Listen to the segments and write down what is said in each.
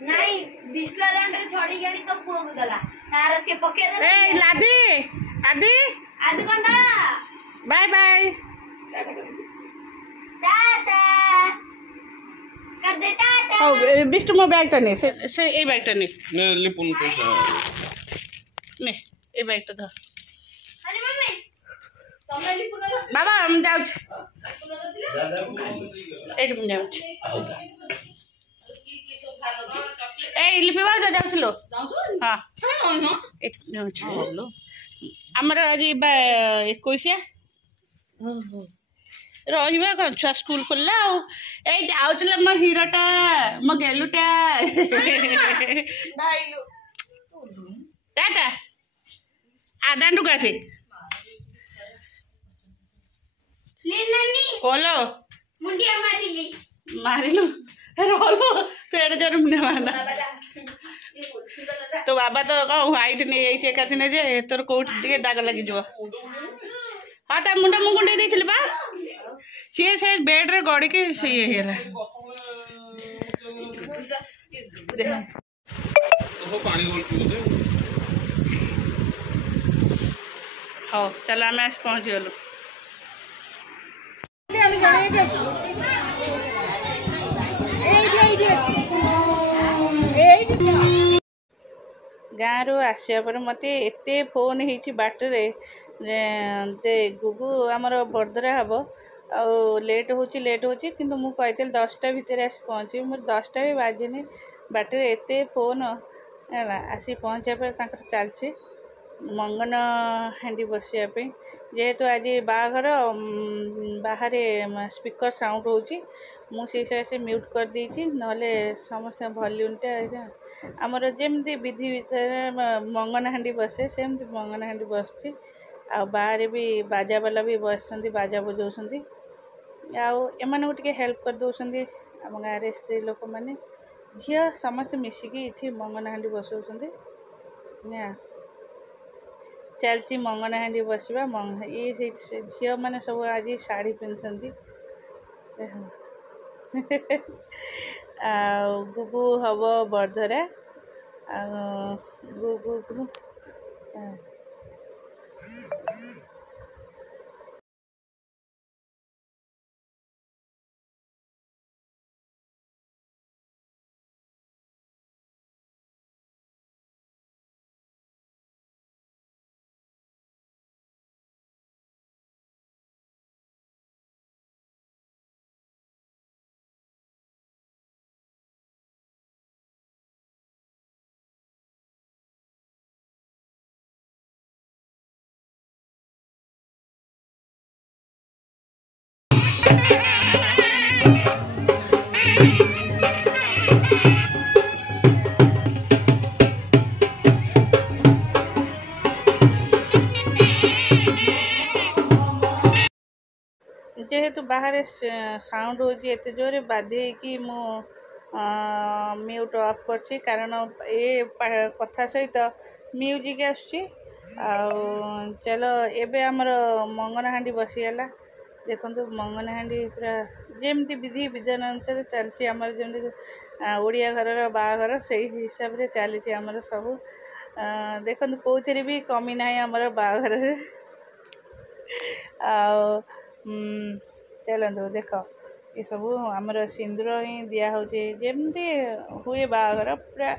नहीं बिस्कुट आदंडर छोड़ी गणी तो पुओ को दला तार से पके दे ए लादी आदि आदि घंटा बाय बाय टाटा कर दे टाटा ओ बिष्टु मो बैग टा ने से ए बैग टा ने लिपुन पैसा ने ए बैग टा ध अरे मम्मी तमे लिपुन बाबा हम जाउ एट हम जाउ ए लिपि बाबा जाउ छलो हां एक जाउ छलो हमर आज 21 ओहो रहिबा कौन छुआ स्कूल खोलला ए जाउतले मो हीरोटा मो गेलुटा दाइलु टाटा आदांडु कासे ले नानी बोलो मुंडिया मारिली मारिलु रोलो पेड़ जर मुंडिया मारना तो बाबा तो कौ व्हाइट नहीं जाइए एकाथि ने जे तोर कोट टिके दाग लगी जो हाँ ता मुंडा मु गुंडे देथिल बा सी से बेड रे गड़ी के सी हेला तो पानी बोल के हाँ चल आम पहुँच गलु गाँव रू आसिया पर मत एत फोन हो बाटरे गुगु आमर बरदरा हम आ लेट हो कि मुझे 10टा भितर आसी पहुँची मोर 10टा भी बाजिनी बाटरे एत फोन है आसी पहुँचा पर चलती मंगन हांडी बसापी जेहेतु आज बाघर बाहर स्पीकर साउंड होसी से म्यूट कर देती ना समस्त वॉल्यूमटा आमर जमी विधि भीतर मंगन हांडी बसे सेमती मंगन हांडी बसची आ बाहर भी बाजा वाला भी बस बाजा बजाऊँ आम टे हेल्प कर दौरान आम गाँव स्त्री लोक मैंने झी समस्त मिसिकी इठी मंगन हांडी बसाऊँ चलती मंगन हांडी बसवा ये झील मैंने सब आज शाढ़ी पिंधि गुगु हम बरधरा गुगु जेहेतु बाहर साउंड होते जोरे बाध्य कि म्यूट ऑफ कर कारण ये कथा सहित म्यूजिक आसुची चलो एबे आमर मंगन हांडी बसीगला देखो मंगन हांडी पूरा जमती विधि विधान अनुसार चलती आमर जमी ओडिया घर बाघर से हिसाब से चली आमर सब देखो कौन भी कमी ना आमर बाघर चलतु देख ये सब आमर सिंदूर ही दिया जमती हुए बाघर पूरा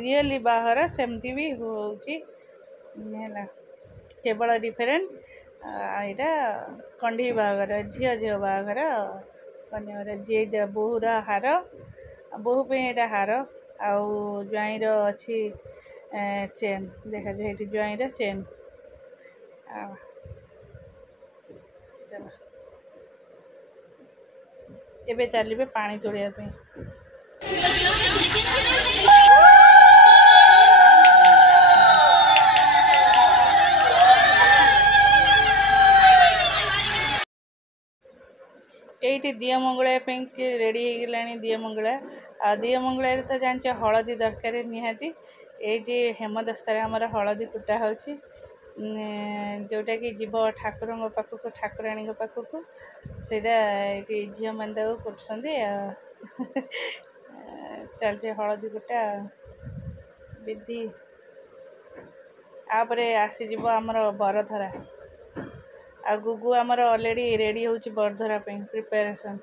रियली बाघर सेमती भी होची केवल डिफरेंट यहाँ कंढी बाघर झील झील बाघर कन्या जी बोहूर हार बोहू पे यहाँ हार आउ ज्वाईर अच्छी चेन देखा जाए ज्वाईर चेन चलो एबे चलिए पानी तोड़िया ये दिया मंगला रेडी हो गला दिया मंगला आ दिया मंगला तो जान हलदी दरकार निहाती ये हेमदस्तार आमर हलदी कुटा हो जोटा कि जीव ठाकुर पाखक ठाकुराणी पाखक सेटा ये झील मैंने कर चलছে हलदी गोटा विधि आपर आसीज आमर बरधरा आ गुगु आमर ऑलरेडी रेडी होची बरधरा पे प्रिपरेशन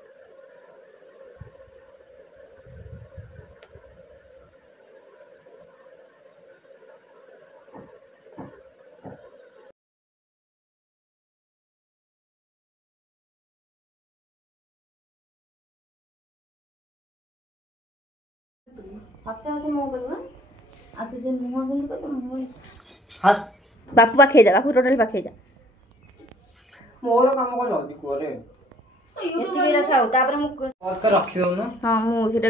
हसे हसे मुंह करना आ तुझे मुंह बंद कर हस बापू पाखे जा बापू टोटल पाखे जा मोर काम को जल्दी करे एतिके रखाओ तापर मु और का रखी दो ना हां मु सेटा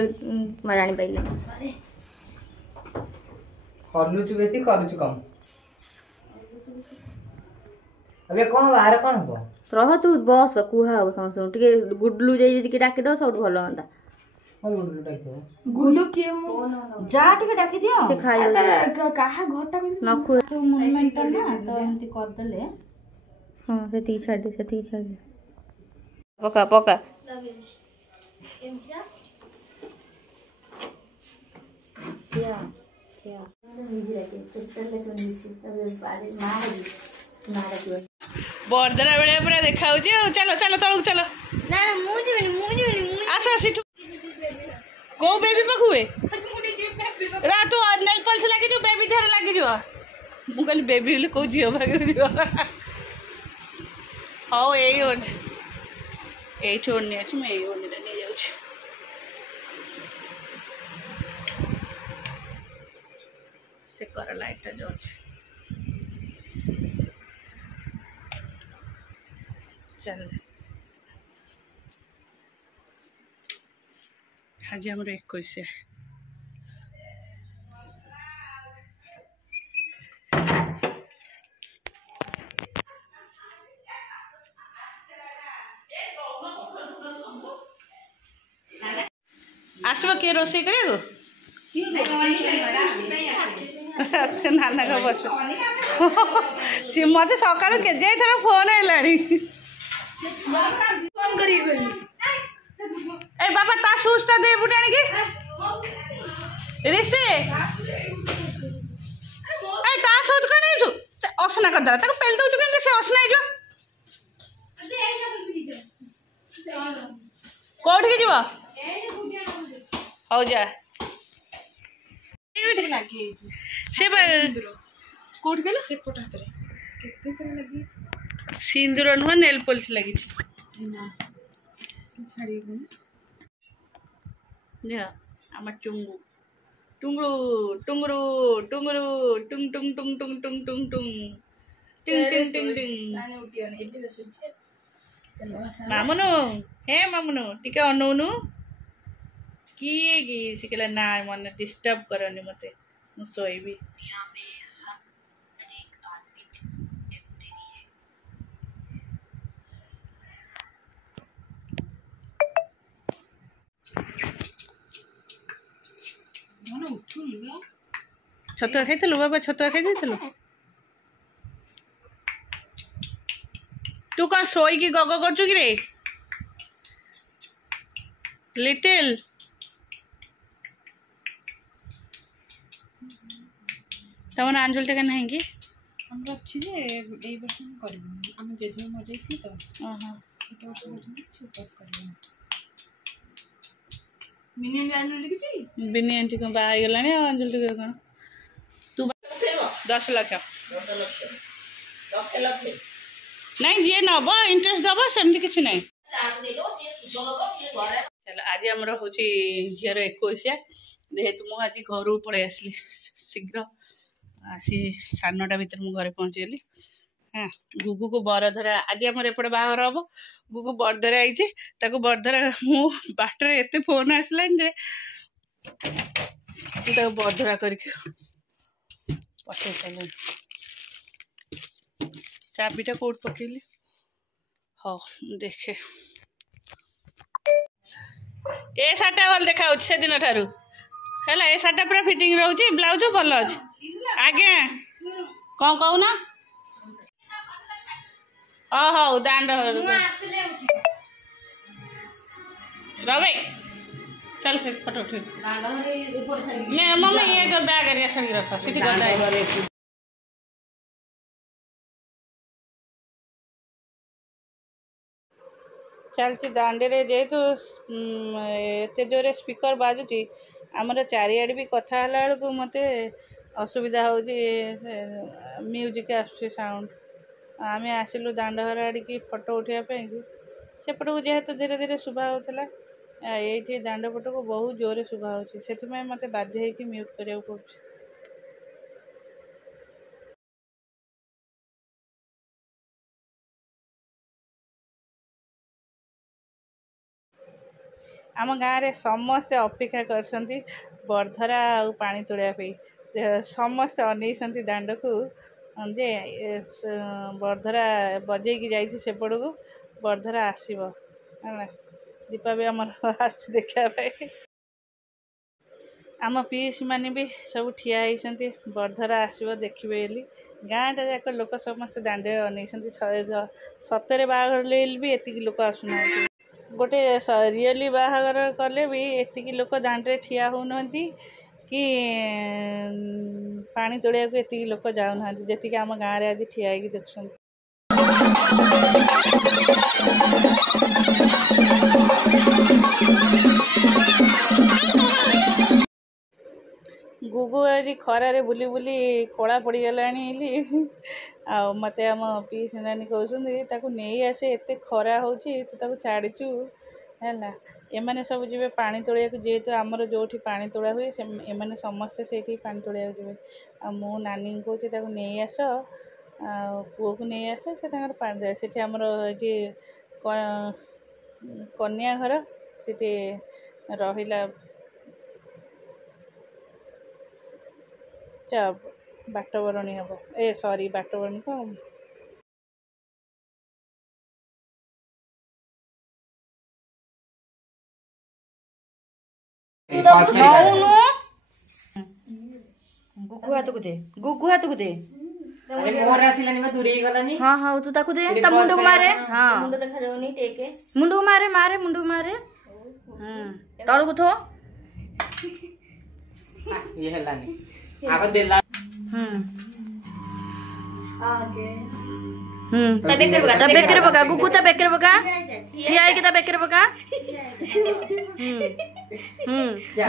म जानि पाइले हरलु चु बेसी करू चु कम अबे कौन बाहर कौन हो रह तू बस कुहा हो समझ टिके गुडलू जाई जदी के डाके दो सब भलो होंदा कौन गुडलू टाइप गुल्लू के जा टिके डाकी दियो से खाइ काहा घरटा में नखु मोनुमेंटल ना तो एमती कर देले हां सेती छाड़ दे पका पका क्या क्या बरधरा बेड़े पूरा देखा चलो चलो तलू चलो ना मुझे आस सीठू को बेबी पाखुए रा तू नेल पॉलिश लगी जो बेबी देहरे लगी जो मु कहली बेबी बोले को झियो भाग जो हाउ एई ओन एठी ओनी अछि मैं एई ओनी रे नै जाउ छी से कर लाइट जो चल आज आमर 21 आसब किए रोसे कर नाना का बस सी मत सका के थर फोन है ए बाबा ता शूजटा दे बुटे आनी ऋषि ए ता शूज का नहीं छु असना कर दला ताको पेल दउछु केन से असना ही जो कोठ के जीवा हो जा लागी से कोट गेलो से कोट हाथ रे केते से लागी सिंदूर नुह नेल पॉलिश लगी ना छाड़ी गो देखा आम टुंगू टुंगरू टुंगरू टुंगरू टुंग टुंग टुंग टुंग टुंग टुंग टुंग टिंग टिंग टिंग टिंग मामुनु हे मामुनु टिके अनौनु किए कि सिकला ना मन डिस्टर्ब करनी मते मु सोइबी छतुआ खाइलु बाबा छतुआ खाई तू कौन सोई की गग करचु कि रे लिटिल तमन आंजुल टेका नहीं कि हम अच्छी जे एई वर्ष हम करबो हम जेजे मजे थी तो हां एटा वर्ष मजे छुपास करबो मिनियन आंजुल लिखिची बिनी आंटी को बाई गलानी आंजुल टेका कौन तू 10 लाख नहीं जी नब इंटरेस्ट दब सेमती किसी ना आज आमर हूँ झीर 21 जेहेतु मुझे आज घर पलि आसली शीघ्र आसी 9:30 भितर मुझे घरे पहुँचीगली हाँ गुगु को बरधरा आज आम एपटे बाहर हम गुगु बरधरा आई बरधरा मु बाटर एत फोन आसला जे बरधरा करके पठे सारे चाबीटा कौट पकेली हाँ देखे ए शार्टा भल देखा से दिन ठारू है ए शार्टा पूरा फिटिंग रोचे ब्लाउज भल अच्छे आज्ञा कौन कहूना ହଉ ଦାଣ୍ଡ ମୁଁ ଆସିଲେ ଉଠିବ। रवे चल से फोटो उठेब नहीं मम्मी ये जो बैग एरिया सड़ी रख सीटी गदा चलती दांडे जेहेतु एत जोरे स्पीकर बाजुची आमर चारिआडे भी कथा हला बेलू मत असुविधा हो म्यूजिक आसुचे साउंड आम आसिलु दांड घर आड़िकी फोटो उठाइबा सेपट को जेहेतु धीरे धीरे शुभा होता ये दांड पट को बहुत जोरे शुभा हो मत बाध्य होगी म्यूट करा पड़े। आम गाँव में समस्ते अपेक्षा कर बरधरा आ पानी तोड़ापी समस्ते अनैसंती दांड को जे बरधरा बजेकी जाइए सेपट को बरधरा आसब है दीपा भी आम आस देखा आम पीसी माने भी सब ठिया होती बरधरा आसब देखिए गाँटा जाक लोक समस्ते दांडे अनैसंती सतरे बाहागर भी एतिक लोक आसुना गोटे रियली बाहागर कले भी एतिक लोक दांडे ठिया होना कि पानी तोड़िया को एतिक लोक जाऊना जी आम गाँव में आज ठिया देखुं गुगु आज खरारे बुली बुली कला पड़गला आ मत आम पीसी नानी कहते नहीं आसे एत खरा हो छाड़ीचु है एमने सब जी पानी तोड़िया जेहेतु आमर जो पानी तोड़ा हुए एमने समस्ते से पानी तोड़िया जी मु नानी कहूँ नहीं आस पुओ को नहीं आस से पानी दे से आमर ये कन्या घर से रहा बाटबरणी हम ए सॉरी बाटबरणी को गुगु हाथ को दे गुगु हाथ को दे अरे मोर आसिलानी में दूरी गलानी हाँ हाँ तू ताकू दे ता मुंडो को मारे हाँ मुंडो देखा जाउनी टेके मुंडो को मारे मारे मुंडो को मारे तळो को थो ये हलानी आबा देला आगे तबे करे बका गुगु तबे करे बका ठिया के तबे करे बका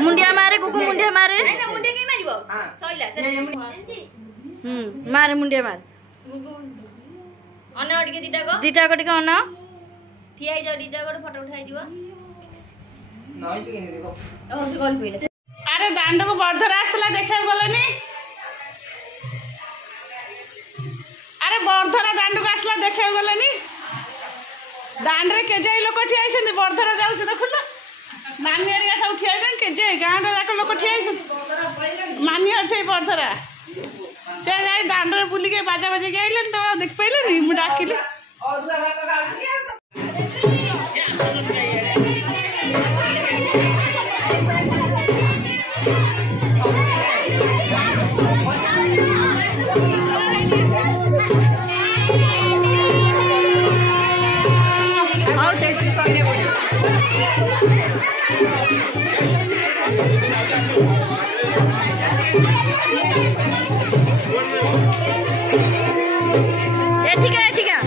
मुंडिया मारे गुगु मुंडिया मारे नहीं ना मुंडे के मारिबो सइला मारे मुंडिया मार गुगु अने अडके दीटा को टिके अन ठिया जा दीटा को फोटो उठाई दिबो नई तो केने देखो ओ से कॉल पइले अरे दांड को बरधरा आसला देखा गलनी अरे बरधरा दांड को आसला देखा गलनी दांड रे केजे लोक ठिया बरधरा जाऊ देखुन नानी हरिया सब ठिया केजे गाँव जाक लोक ठिया मानी अठे बरधरा से जाए दांड रे बुलिके बाजा बाजी आइले तो देख पाइले मु डाकिले ठीक है ठीक है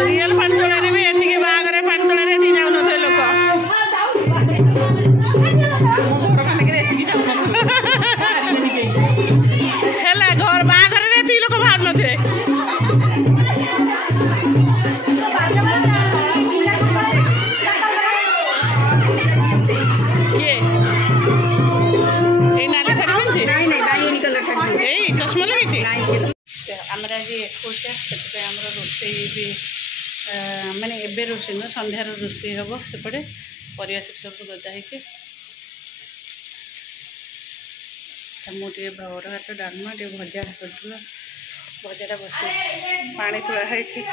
रियल पानी तोड़े भी एति बागरे पानी तोड़े दी जाऊ न लोक हेला घर बागरे रे ती लोक बाहर न थे के ए नाली साड़ी पिनछि नहीं नहीं बाई कलर छाड़ी ए चश्मा लगे नहीं आमर आज 21 से आम रोसे भी माने एबे रोसे न संध्यार रोसे हम सेपटे परिया सब गदा हो मुझे भावर हाथ डालमा टे भजा कर ଭଜାଟା ବସେଇଛି ପାଣି ଥୁଆ ହେଇଛି।